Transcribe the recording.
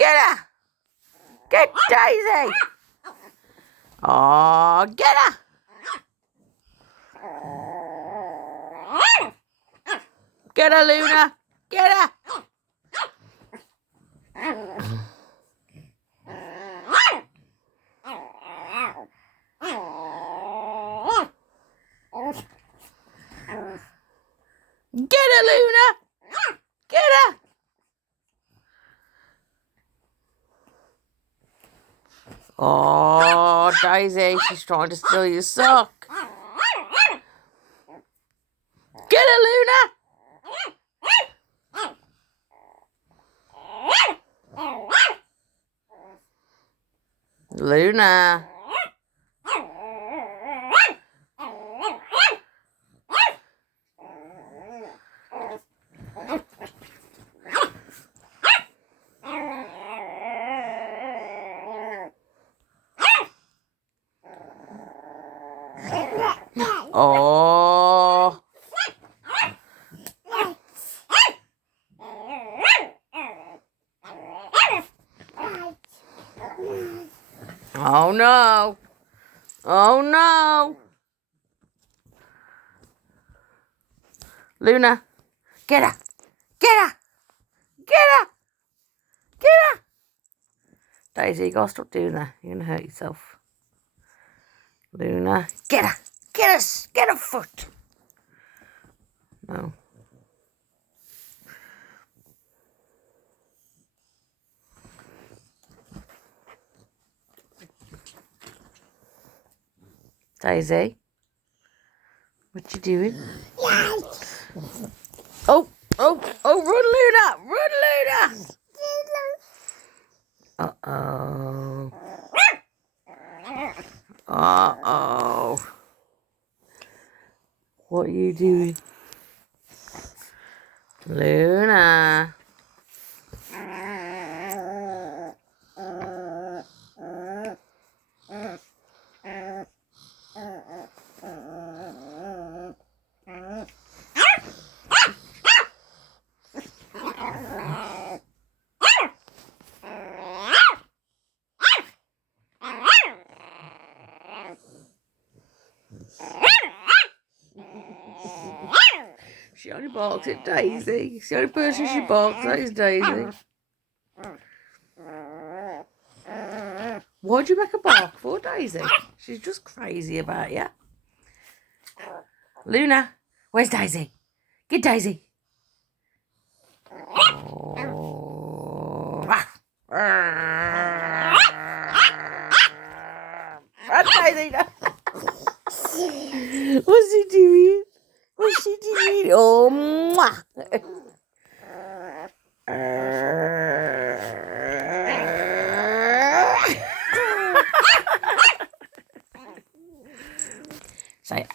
Get her! Get Daisy! Oh, get her! Get her, Luna! Get her! Get her, Luna! Get her! Oh, Daisy, she's trying to steal your sock. Get her, Luna! Luna. Oh. Oh no. Oh no. Luna, get her. Get her. Get her. Get her. Daisy, you gotta stop doing that. You're gonna hurt yourself. Luna, get her. Get her. Get her foot. No. Daisy, what you doing? Yes. Oh, run, Luna! Uh-oh. Uh-oh. What are you doing? Luna. She only barks at Daisy. It's the only person she barks at is Daisy. Why'd you make a bark for, Daisy? She's just crazy about you. Luna, where's Daisy? Get Daisy. Oh. Daisy. What's she doing? What's she doing? Oh, mwah. Say,